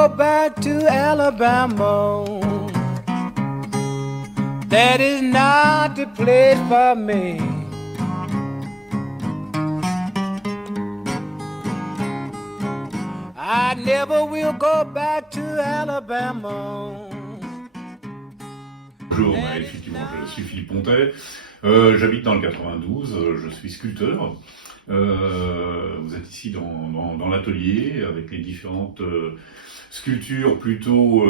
go back to Alabama. That is not the place for me. I never will go back to Alabama. Bonjour, effectivement, je suis Philippe Pontet, j'habite dans le 92, je suis sculpteur. Vous êtes ici dans l'atelier avec les différentes sculptures plutôt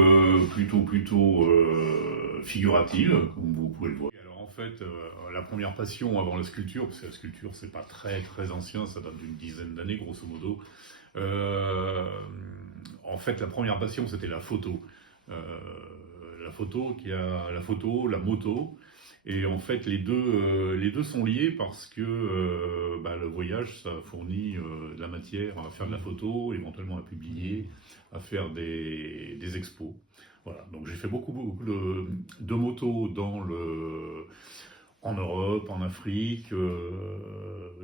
figuratives, comme vous pouvez le voir. Alors en fait, la première passion avant la sculpture, parce que la sculpture c'est pas très ancien, ça date d'une dizaine d'années grosso modo. En fait, la première passion c'était la photo. La photo, la moto, et en fait les deux sont liés parce que le voyage ça fournit de la matière à faire de la photo, éventuellement à publier, à faire des expos. Voilà, donc j'ai fait beaucoup de motos en Europe, en Afrique,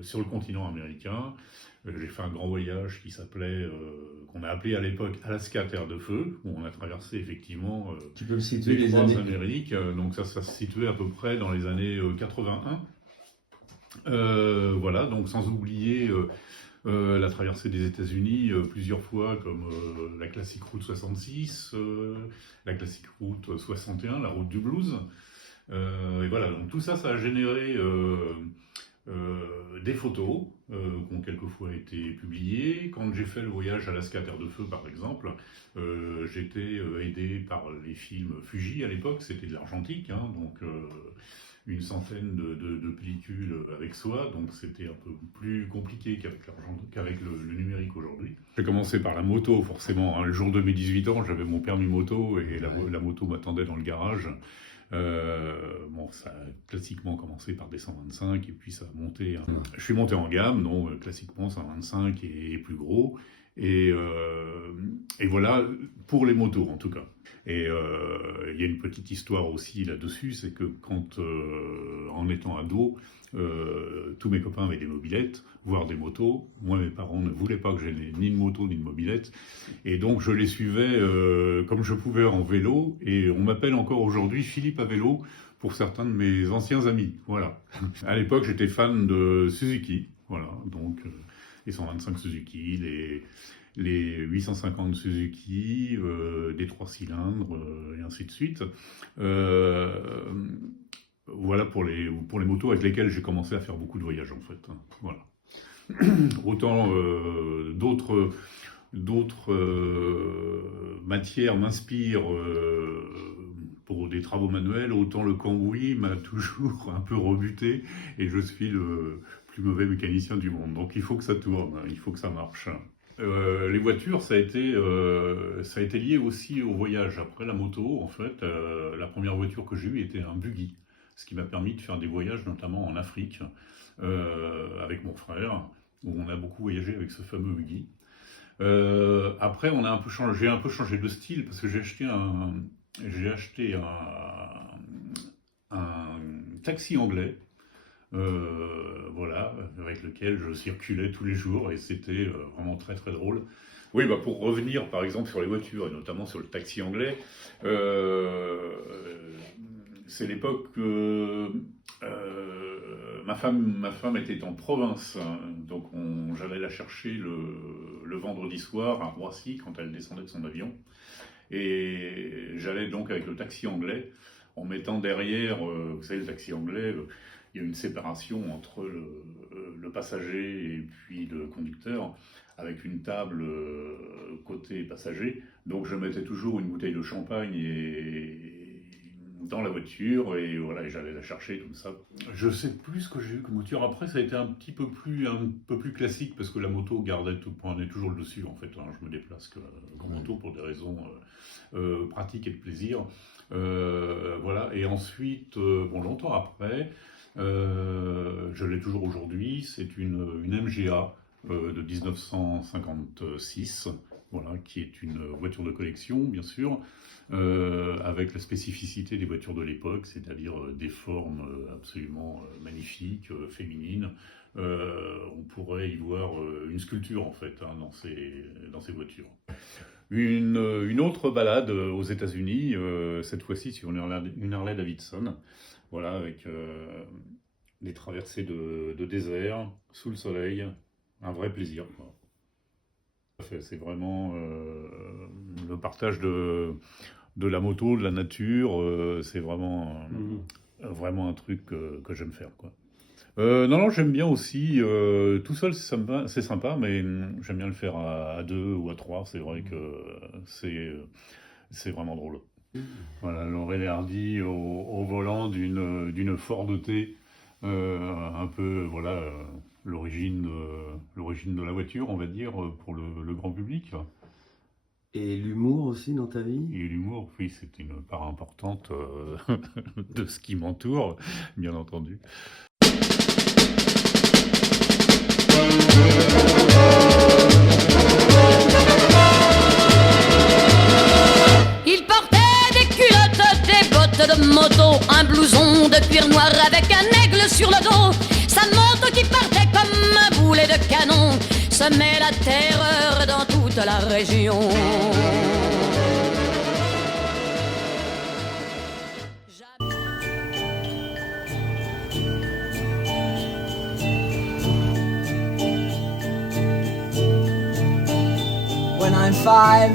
sur le continent américain. J'ai fait un grand voyage qu'on a appelé à l'époque Alaska Terre de Feu, où on a traversé effectivement tu peux me situer les trois années Amériques. Donc ça se situait à peu près dans les années 81. Voilà, donc sans oublier la traversée des États-Unis plusieurs fois, comme la classique route 66, la classique route 61, la route du blues. Et voilà, donc tout ça a généré des photos qui ont quelquefois été publiées. Quand j'ai fait le voyage Alaska Terre de Feu par exemple, j'étais aidé par les films Fuji à l'époque, c'était de l'argentique, hein, donc une centaine de pellicules avec soi, donc c'était un peu plus compliqué qu'avec le numérique aujourd'hui. J'ai commencé par la moto forcément, hein. Le jour de mes 18 ans, j'avais mon permis moto et la moto m'attendait dans le garage. Ça a classiquement commencé par des 125 et puis ça a monté. Je suis monté en gamme, donc classiquement 125 et plus gros. Et voilà, pour les motos en tout cas. Et il y a une petite histoire aussi là-dessus, c'est que quand, en étant ado, tous mes copains avaient des mobylettes, voire des motos. Moi, mes parents ne voulaient pas que j'aie ni de moto ni de mobilette. Et donc, je les suivais comme je pouvais en vélo. Et on m'appelle encore aujourd'hui Philippe à vélo pour certains de mes anciens amis. Voilà. À l'époque, j'étais fan de Suzuki. Voilà. Donc, les 125 Suzuki, les 850 Suzuki, des 3 cylindres, et ainsi de suite. Voilà pour les motos avec lesquelles j'ai commencé à faire beaucoup de voyages en fait. Voilà. Autant d'autres matières m'inspirent pour des travaux manuels, autant le cambouis m'a toujours un peu rebuté et je suis le plus mauvais mécanicien du monde. Donc il faut que ça tourne, il faut que ça marche. Les voitures, ça a été lié aussi au voyage. Après la moto, en fait, la première voiture que j'ai eue était un buggy, ce qui m'a permis de faire des voyages, notamment en Afrique, avec mon frère, où on a beaucoup voyagé avec ce fameux buggy. Après, j'ai un peu changé de style parce que j'ai acheté un taxi anglais. Voilà, avec lequel je circulais tous les jours et c'était vraiment très drôle. Oui, pour revenir par exemple sur les voitures et notamment sur le taxi anglais, c'est l'époque que ma femme était en province, hein, donc j'allais la chercher le vendredi soir à Roissy quand elle descendait de son avion. Et j'allais donc avec le taxi anglais en mettant derrière, vous savez, le taxi anglais, il y a une séparation entre le passager et puis le conducteur, avec une table côté passager. Donc je mettais toujours une bouteille de champagne dans la voiture et voilà, et j'allais la chercher comme ça. Je sais plus ce que j'ai eu comme voiture. Après, ça a été un peu plus classique parce que la moto prenait toujours le dessus en fait. Hein. Je me déplace qu'en moto pour des raisons pratiques et de plaisir. Voilà. Et ensuite, longtemps après, je l'ai toujours aujourd'hui. C'est une MGA de 1956. Voilà, qui est une voiture de collection, bien sûr, avec la spécificité des voitures de l'époque, c'est-à-dire des formes absolument magnifiques, féminines. On pourrait y voir une sculpture, en fait, hein, dans ces voitures. Une autre balade aux États-Unis, cette fois-ci sur une Harley Davidson, voilà, avec des traversées de désert, sous le soleil, un vrai plaisir, quoi. C'est vraiment le partage de la moto, de la nature, c'est vraiment un truc que j'aime faire, quoi. Non, j'aime bien aussi. Tout seul, c'est sympa, mais j'aime bien le faire à deux ou à trois. C'est vrai que c'est vraiment drôle. Voilà, Laurel et Hardy au volant d'une Ford T, un peu, voilà, l'origine de la voiture, on va dire, pour le grand public. Et l'humour aussi dans ta vie? Et l'humour, oui, c'est une part importante de ce qui m'entoure, bien entendu. Il portait des culottes, des bottes de moto, un blouson de cuir noir avec un aigle sur le dos. Sa moto qui partait comme un boulet de canon semait la terreur dans toute la région. When I'm 5,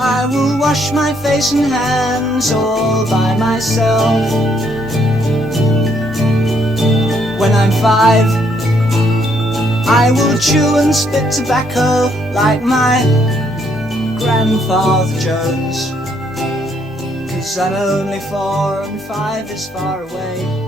I will wash my face and hands all by myself. When I'm 5, I will chew and spit tobacco like my grandfather Jones. 'Cause I'm only 4 and 5 is far away.